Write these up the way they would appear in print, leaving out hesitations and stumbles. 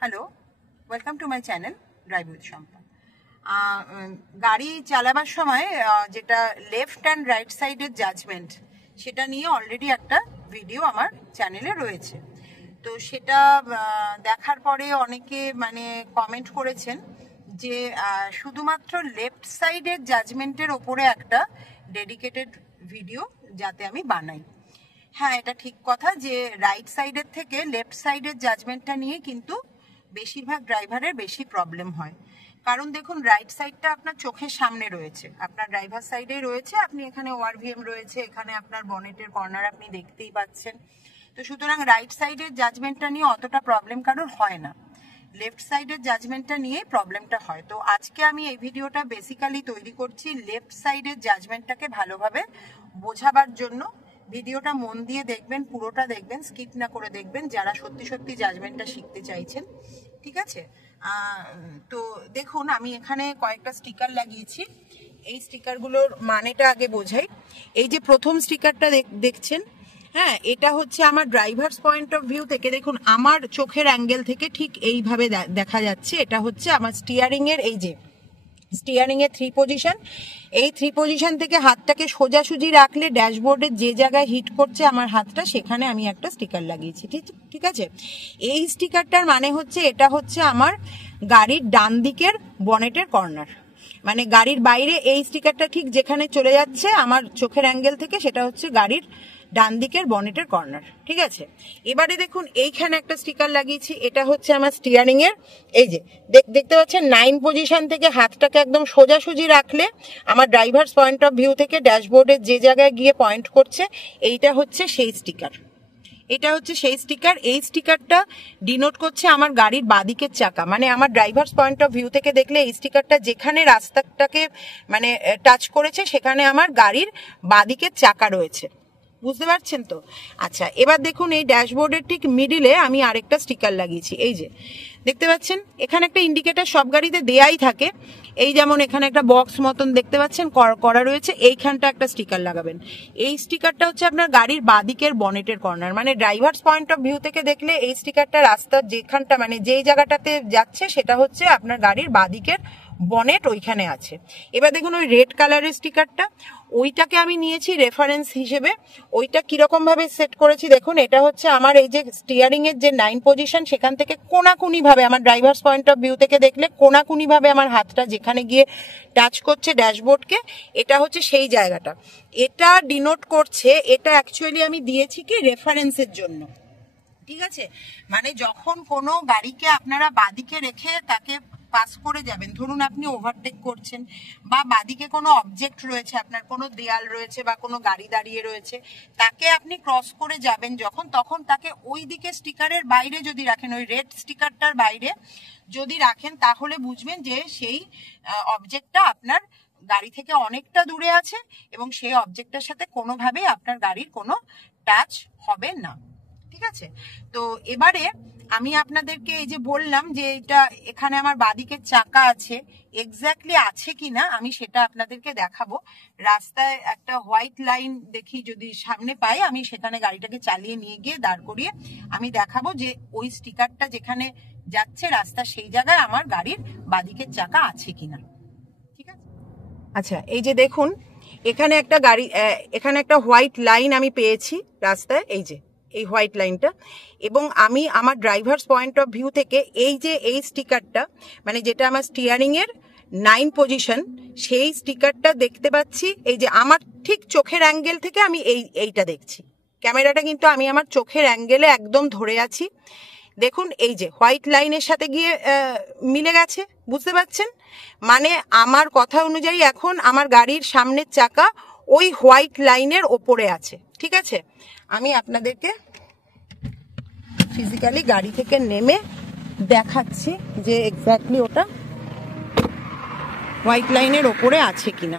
Hello, welcome to my channel drive with Shampa. গাড়ি চালাবার সময় যেটা লেফট অ্যান্ড রাইট সাইডের জাজমেন্ট, সেটা নিয়ে অলরেডি একটা ভিডিও আমার চ্যানেলে রয়েছে। তো সেটা দেখার পরে অনেকে কমেন্ট করেছেন যে শুধুমাত্র লেফট সাইডের জাজমেন্টের ওপরে একটা ডেডিকেটেড ভিডিও যাতে আমি বানাই। হ্যাঁ, এটা ঠিক কথা যে রাইট সাইডের থেকে লেফট সাইডের জাজমেন্টটা নিয়ে কিন্তু বেশিরভাগ ড্রাইভারের বেশি প্রবলেম হয়। কারণ দেখুন, রাইট সাইডটা আপনার চোখের সামনে রয়েছে, আপনার ড্রাইভার সাইডেই রয়েছে, আপনি এখানে ওআরভিএম রয়েছে, এখানে আপনার বনেটের কর্নার আপনি দেখতেই পাচ্ছেন। তো সুতরাং রাইট সাইডের জাজমেন্টটা নিয়ে অতটা প্রবলেম কারোর হয় না, লেফট সাইডের জাজমেন্টটা নিয়ে প্রবলেমটা হয়। তো আজকে আমি এই ভিডিওটা বেসিক্যালি তৈরি করছি লেফট সাইডের জাজমেন্টটাকে ভালোভাবে বোঝাবার জন্য। ভিডিওটা মন দিয়ে দেখবেন, পুরোটা দেখবেন, স্কিপ না করে দেখবেন যারা সত্যি সত্যি জাজমেন্টটা শিখতে চাইছেন, ঠিক আছে? তো দেখুন, আমি এখানে কয়েকটা স্টিকার লাগিয়েছি। এই স্টিকারগুলোর মানেটা আগে বোঝাই। এই যে প্রথম স্টিকারটা দেখছেন, হ্যাঁ, এটা হচ্ছে আমার ড্রাইভার্স পয়েন্ট অফ ভিউ থেকে। দেখুন, আমার চোখের অ্যাঙ্গেল থেকে ঠিক এইভাবে দেখা যাচ্ছে। এটা হচ্ছে আমার স্টিয়ারিং এর, এই যে স্টিয়ারিং এর 3 পজিশন। এই 3 পজিশন থেকে হাতটাকে সোজাসুজি রাখলে ড্যাশবোর্ডের যে জায়গায় হিট করছে আমার হাতটা, সেখানে আমি একটা স্টিকার লাগিয়েছি, ঠিক আছে? এই স্টিকারটার মানে হচ্ছে এটা হচ্ছে আমার গাড়ির ডান দিকের বনেটের কর্নার। মানে গাড়ির বাইরে এই স্টিকারটা ঠিক যেখানে চলে যাচ্ছে আমার চোখের অ্যাঙ্গেল থেকে, সেটা হচ্ছে গাড়ির ডান দিকের বনেটের কর্নার, ঠিক আছে? এবারে দেখুন, এইখানে একটা স্টিকার লাগিয়েছি, এটা হচ্ছে আমার স্টিয়ারিং এর। এই যে দেখতে পাচ্ছেন, 9 পজিশন থেকে হাতটাকে একদম সোজাসুজি রাখলে আমার ড্রাইভার্স পয়েন্ট অফ ভিউ থেকে ড্যাশবোর্ডের যে জায়গায় গিয়ে পয়েন্ট করছে, এইটা হচ্ছে সেই স্টিকার। এটা হচ্ছে সেই স্টিকার। এই স্টিকারটা ডিনোট করছে আমার গাড়ির বাদিকের চাকা। মানে আমার ড্রাইভার্স পয়েন্ট অফ ভিউ থেকে দেখলে এই স্টিকারটা যেখানে রাস্তাটাকে টাচ করেছে, সেখানে আমার গাড়ির বাদিকের চাকা রয়েছে। বুঝতে পারছেন তো? আচ্ছা, এবার দেখুন, এই ড্যাশবোর্ডের ঠিক মিডিলে আমি আরেকটা স্টিকার লাগিয়েছি। এই যে দেখতে পাচ্ছেন, এখানে একটা ইন্ডিকেটর সব গাড়িতে দেয়াই থাকে। এই যেমন এখানে একটা বক্স মতন দেখতে পাচ্ছেন করা রয়েছে, এইখানটা একটা স্টিকার লাগাবেন। এই স্টিকারটা হচ্ছে আপনার গাড়ির বাদিকের বনেটের কর্নার। মানে ড্রাইভার্স পয়েন্ট অফ ভিউ থেকে দেখলে এই স্টিকারটা রাস্তার যেখানটা যেই জায়গাটাতে যাচ্ছে, সেটা হচ্ছে আপনার গাড়ির বাদিকের বনেট, ওইখানে আছে। এবার দেখুন, ওই রেড কালারের স্টিকারটা, ওইটাকে আমি নিয়েছি রেফারেন্স হিসেবে। ওইটা কিরকম ভাবে সেট করেছি দেখুন, এটা হচ্ছে আমার এই যে স্টিয়ারিং এর যে 9 পজিশন, সেখান থেকে কোনাকুনি ভাবে আমার ড্রাইভার্স পয়েন্ট অফ ভিউ থেকে দেখলে কোনাকুনি ভাবে আমার হাতটা যেখানে গিয়ে টাচ করছে ড্যাশবোর্ডকে, এটা হচ্ছে সেই জায়গাটা। এটা ডিনোট করছে, এটা অ্যাকচুয়ালি আমি দিয়েছি কি রেফারেন্সের জন্য, ঠিক আছে? মানে যখন কোনো গাড়িকে আপনারা বাদিকে রেখে তাকে পাস করে যাবেন, ধরুন আপনি ওভারটেক করছেন বা বাদিকে কোনো অবজেক্ট রয়েছে, আপনার কোনো দেয়াল রয়েছে বা কোনো গাড়ি দাঁড়িয়ে রয়েছে, তাকে আপনি ক্রস করে যাবেন যখন, তখন তাকে ওই দিকে স্টিকারের বাইরে যদি রাখেন, ওই রেড স্টিকারটার বাইরে যদি রাখেন, তাহলে বুঝবেন যে সেই অবজেক্টটা আপনার গাড়ি থেকে অনেকটা দূরে আছে এবং সেই অবজেক্টটার সাথে কোনোভাবেই আপনার গাড়ির কোনো টাচ হবে না, ঠিক আছে? তো এবারে আমি আপনাদেরকে এই যে বললাম যে এটা এখানে আমার বাদিকের চাকা আছে, এক্স্যাক্টলি আছে কিনা আমি সেটা আপনাদেরকে দেখাবো। রাস্তায় একটা হোয়াইট লাইন দেখি যদি সামনে পাই, আমি সেখানে গাড়িটাকে চালিয়ে নিয়ে গিয়ে দাঁড় করিয়ে আমি দেখাবো যে ওই স্টিকারটা যেখানে যাচ্ছে রাস্তা, সেই জায়গায় আমার গাড়ির বাদিকের চাকা আছে কিনা, ঠিক আছে? আচ্ছা, এই যে দেখুন, এখানে একটা হোয়াইট লাইন আমি পেয়েছি রাস্তায়, এই যে এই হোয়াইট লাইনটা। এবং আমি আমার ড্রাইভার্স পয়েন্ট অফ ভিউ থেকে এই যে এই স্টিকারটা, যেটা আমার স্টিয়ারিং এর 9 পজিশন, সেই স্টিকারটা দেখতে পাচ্ছি। এই যে আমার ঠিক চোখের অ্যাঙ্গেল থেকে আমি এইটা দেখছি। ক্যামেরাটা কিন্তু আমি আমার চোখের অ্যাঙ্গেলে একদম ধরে আছি। দেখুন, এই যে হোয়াইট লাইনের সাথে গিয়ে মিলে গেছে, বুঝতে পারছেন? মানে আমার কথা অনুযায়ী এখন আমার গাড়ির সামনের চাকা ওই হোয়াইট লাইনের ওপরে আছে, ঠিক আছে? আমি আপনাদেরকে ফিজিক্যালি গাড়ি থেকে নেমে দেখাচ্ছি যে এক্স্যাক্টলি ওটা হোয়াইট লাইনের ওপরে আছে কিনা।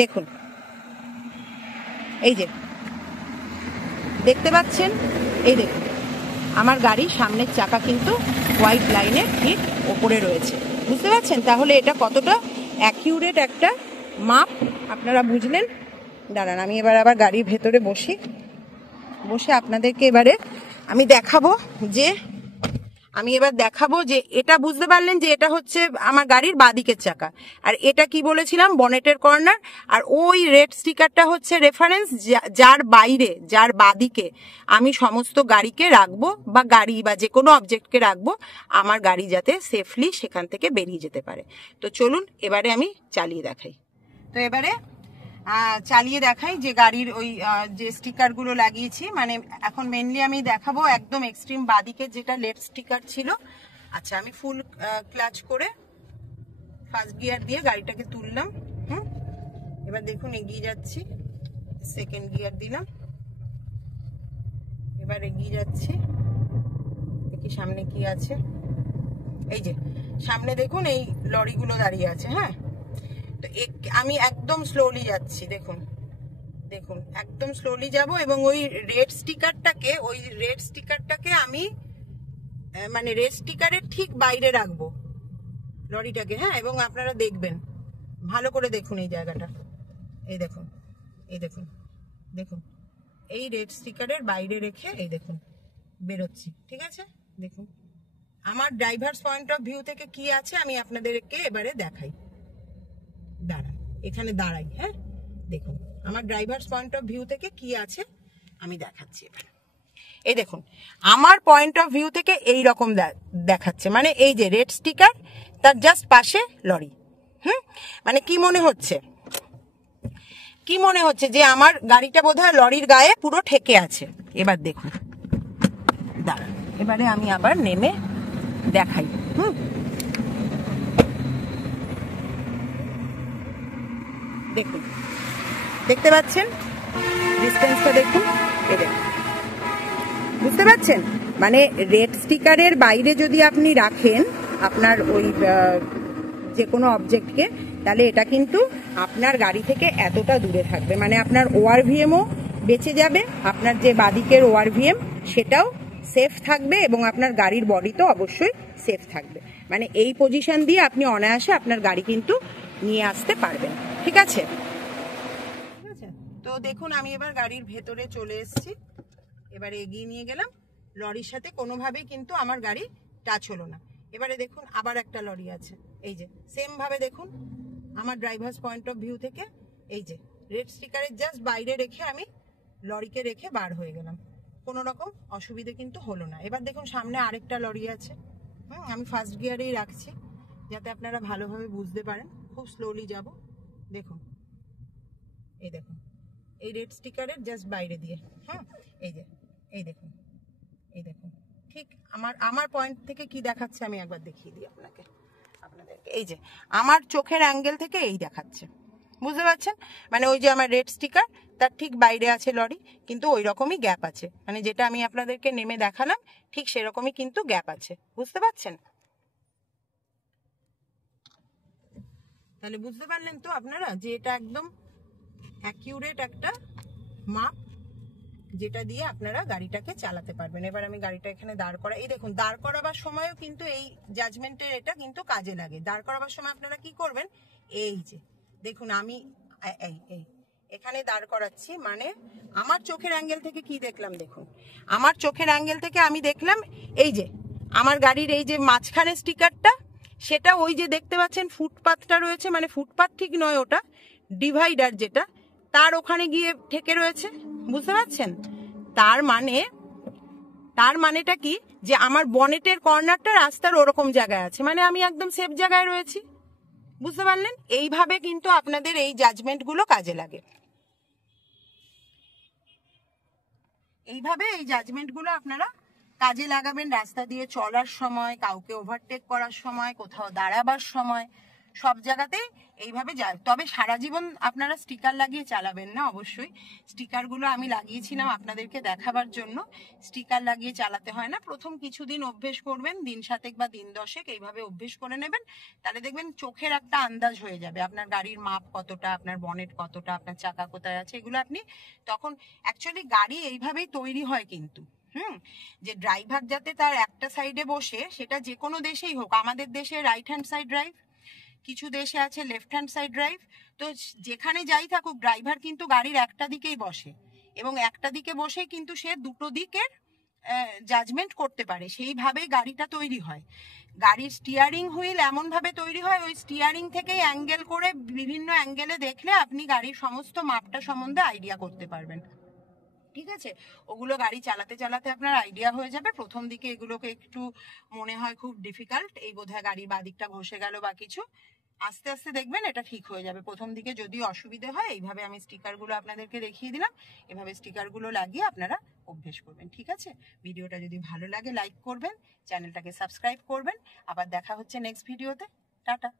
দেখুন, এই যে দেখতে পাচ্ছেন, এই দেখুন আমার গাড়ির সামনের চাকা কিন্তু হোয়াইট লাইনের ঠিক ওপরে রয়েছে, বুঝতে পারছেন? তাহলে এটা কতটা অ্যাকিউরেট একটা মাপ আপনারা বুঝলেন। দাঁড়ান, আমি এবার আবার গাড়ির ভেতরে বসে আপনাদেরকে এবারে আমি দেখাবো যে আমি এবার দেখাবো যে এটা বুঝতে পারলেন যে এটা হচ্ছে আমার গাড়ির বাঁদিকের চাকা, আর এটা কি বলেছিলাম বনেটের কর্নার, আর ওই রেড স্টিকারটা হচ্ছে রেফারেন্স, যার বাইরে যার বাঁদিকে আমি সমস্ত গাড়িকে রাখবো বা গাড়ি বা যে কোনো অবজেক্টকে রাখবো, আমার গাড়ি যাতে সেফলি সেখান থেকে বেরিয়ে যেতে পারে। তো চলুন এবারে আমি চালিয়ে দেখাই। তো এবারে চালিয়ে দেখাই যে গাড়ির ওই যে স্টিকারগুলো লাগিয়েছি, মানে এখন মেনলি আমি দেখাবো একদম এক্সট্রিম বাদিকে যেটা লেফট স্টিকার ছিল। আচ্ছা, আমি ফুল ক্লাচ করে ফার্স্ট গিয়ার দিয়ে গাড়িটাকে তুললাম। এবার দেখুন এগিয়ে যাচ্ছি, সেকেন্ড গিয়ার দিলাম, এবার এগিয়ে যাচ্ছি। দেখি সামনে কি আছে, এই যে সামনে দেখুন এই লরিগুলো দাঁড়িয়ে আছে। হ্যাঁ, তো আমি একদম স্লোলি যাচ্ছি, দেখুন দেখুন একদম স্লোলি যাব, এবং ওই রেড স্টিকারটাকে আমি মানে রেড স্টিকারের ঠিক বাইরে রাখবো লরিটাকে। হ্যাঁ, এবং আপনারা দেখবেন ভালো করে, দেখুন এই জায়গাটা, এই দেখুন এই দেখুন দেখুন এই রেড স্টিকারের বাইরে রেখে এই দেখুন বেরোচ্ছি। ঠিক আছে, দেখুন আমার ড্রাইভার্স পয়েন্ট অফ ভিউ থেকে কি আছে আমি আপনাদেরকে এবারে দেখাই। দাঁড়ান, এখানে দাঁড়াই। হ্যাঁ, দেখুন আমার ড্রাইভার্স পয়েন্ট অফ ভিউ থেকে কি আছে আমি দেখাচ্ছি এবার। এই দেখুন আমার পয়েন্ট অফ ভিউ থেকে এই রকম দেখাচ্ছে, মানে এই যে রেড স্টিকার, তার জাস্ট পাশে লরি। মানে কি মনে হচ্ছে যে আমার গাড়িটা বোধহয় লরির গায়ে পুরো ঠেকে আছে। এবার দেখুন, দাঁড়ান এবারে আমি আবার নেমে দেখাই। দেখুন, দেখতে পাচ্ছেন ডিসটেন্সটা, দেখুন এটা বুঝতে পাচ্ছেন, মানে রেড স্টিকারের বাইরে যদি আপনি রাখেন আপনার ওই যে কোনো অবজেক্টকে, তাহলে এটা কিন্তু আপনার গাড়ি থেকে এতটা দূরে থাকবে, মানে আপনার ওআরভিএমও বেঁচে যাবে, আপনার যে বাদিকের ওআরভিএম সেটাও সেফ থাকবে, এবং আপনার গাড়ির বডি তো অবশ্যই সেফ থাকবে। মানে এই পজিশন দিয়ে আপনি অনায়াসে আপনার গাড়ি কিন্তু নিয়ে আসতে পারবেন। ঠিক আছে, তো দেখুন আমি এবার গাড়ির ভেতরে চলে এসেছি, এবারে এগিয়ে নিয়ে গেলাম, লরির সাথে কোনোভাবেই কিন্তু আমার গাড়ি টাচ হলো না। এবারে দেখুন আবার একটা লরি আছে, এই যে সেম ভাবে দেখুন আমার ড্রাইভার্স পয়েন্ট অফ ভিউ থেকে এই যে রেড স্টিকারের জাস্ট বাইরে রেখে আমি লরিকে রেখে বার হয়ে গেলাম, কোনো রকম অসুবিধে কিন্তু হলো না। এবার দেখুন সামনে আরেকটা লরি আছে। আমি ফার্স্ট গিয়ারেই রাখছি যাতে আপনারা ভালোভাবে বুঝতে পারেন, খুব স্লোলি যাব। দেখুন এই দেখুন এই রেড স্টিকারের জাস্ট বাইরে দিয়ে, এই যে এই দেখুন এই দেখুন ঠিক আমার পয়েন্ট থেকে কি দেখাচ্ছে আমি একবার দেখিয়ে দিই আপনাদেরকে। এই যে আমার চোখের অ্যাঙ্গেল থেকে এই দেখাচ্ছে, বুঝতে পারছেন, মানে ওই যে আমার রেড স্টিকার তার ঠিক বাইরে আছে লরি, কিন্তু ওই রকমই গ্যাপ আছে, মানে যেটা আমি আপনাদেরকে নেমে দেখালাম ঠিক সেরকমই কিন্তু গ্যাপ আছে, বুঝতে পারছেন? তাহলে বুঝতে পারলেন তো আপনারা যে এটা একদম অ্যাকিউরেট একটা মাপ, যেটা দিয়ে আপনারা গাড়িটাকে চালাতে পারবেন। এবার আমি গাড়িটা এখানে দাঁড় করা, এই দেখুন দাঁড় করাবার সময়ও কিন্তু এই জাজমেন্টের এটা কিন্তু কাজে লাগে। দাঁড় করাবার সময় আপনারা কি করবেন, এই যে দেখুন আমি এই এখানে দাঁড় করাচ্ছি, মানে আমার চোখের অ্যাঙ্গেল থেকে কি দেখলাম, দেখুন আমার চোখের অ্যাঙ্গেল থেকে আমি দেখলাম এই যে আমার গাড়ির এই যে মাঝখানে স্টিকারটা, সেটা ওই যে দেখতে পাচ্ছেন ফুটপাথটা রয়েছে, মানে ফুটপাথ ঠিক নয়, ওটা ডিভাইডার যেটা, তার ওখানে গিয়ে ঠেকে রয়েছে, বুঝতে পারছেন? তার মানেটা কি, যে আমার বনেটের কর্নারটা রাস্তার ওরকম জায়গায় আছে, মানে আমি একদম সেফ জায়গায় রয়েছি, বুঝতে পারলেন? এইভাবে কিন্তু আপনাদের এই জাজমেন্টগুলো কাজে লাগে, এইভাবে এই জাজমেন্টগুলো আপনারা কাজে লাগাবেন রাস্তা দিয়ে চলার সময়, কাউকে ওভারটেক করার সময়, কোথাও দাঁড়াবার সময়, সব জায়গাতেই এইভাবে যায়। তবে সারা জীবন আপনারা স্টিকার লাগিয়ে চালাবেন না, অবশ্যই স্টিকারগুলো আমি লাগিয়েছিলাম আপনাদেরকে দেখাবার জন্য। স্টিকার লাগিয়ে চালাতে হয় না, প্রথম কিছুদিন অভ্যেস করবেন, দিন 7 বা দিন 10 এইভাবে অভ্যেস করে নেবেন, তাহলে দেখবেন চোখের একটা আন্দাজ হয়ে যাবে আপনার গাড়ির মাপ কতটা, আপনার বনেট কতটা, আপনার চাকা কোথায় আছে, এগুলো আপনি তখন অ্যাকচুয়ালি গাড়ি এইভাবেই তৈরি হয় কিন্তু, যে ড্রাইভার যাতে তার একটা সাইডে বসে, সেটা যে কোনো দেশেই হোক, আমাদের দেশে রাইট হ্যান্ড সাইড ড্রাইভ, কিছু দেশে আছে লেফট হ্যান্ড সাইড ড্রাইভ, তো যেখানে যাই থাকুক ড্রাইভার কিন্তু গাড়ির একটা দিকেই বসে, এবং একটা দিকে বসে কিন্তু সে দুটো দিকের জাজমেন্ট করতে পারে, সেইভাবেই গাড়িটা তৈরি হয়। গাড়ির স্টিয়ারিং হুইল এমনভাবে তৈরি হয়, ওই স্টিয়ারিং থেকেই অ্যাঙ্গেল করে বিভিন্ন অ্যাঙ্গেলে দেখলে আপনি গাড়ির সমস্ত মাপটা সম্বন্ধে আইডিয়া করতে পারবেন। ঠিক আছে, ওগুলো গাড়ি চালাতে চালাতে আপনার আইডিয়া হয়ে যাবে। প্রথম দিকে এগুলোকে একটু মনে হয় খুব ডিফিকাল্ট, এই বোধহয় গাড়ির বাদিকটা ঘষে গেল বা কিছু, আস্তে আস্তে দেখবেন এটা ঠিক হয়ে যাবে। প্রথম দিকে যদি অসুবিধে হয়, এইভাবে আমি স্টিকারগুলো আপনাদেরকে দেখিয়ে দিলাম, এভাবে স্টিকারগুলো লাগিয়ে আপনারা অভ্যেস করবেন। ঠিক আছে, ভিডিওটা যদি ভালো লাগে লাইক করবেন, চ্যানেলটাকে সাবস্ক্রাইব করবেন। আবার দেখা হচ্ছে নেক্সট ভিডিওতে। টাটা।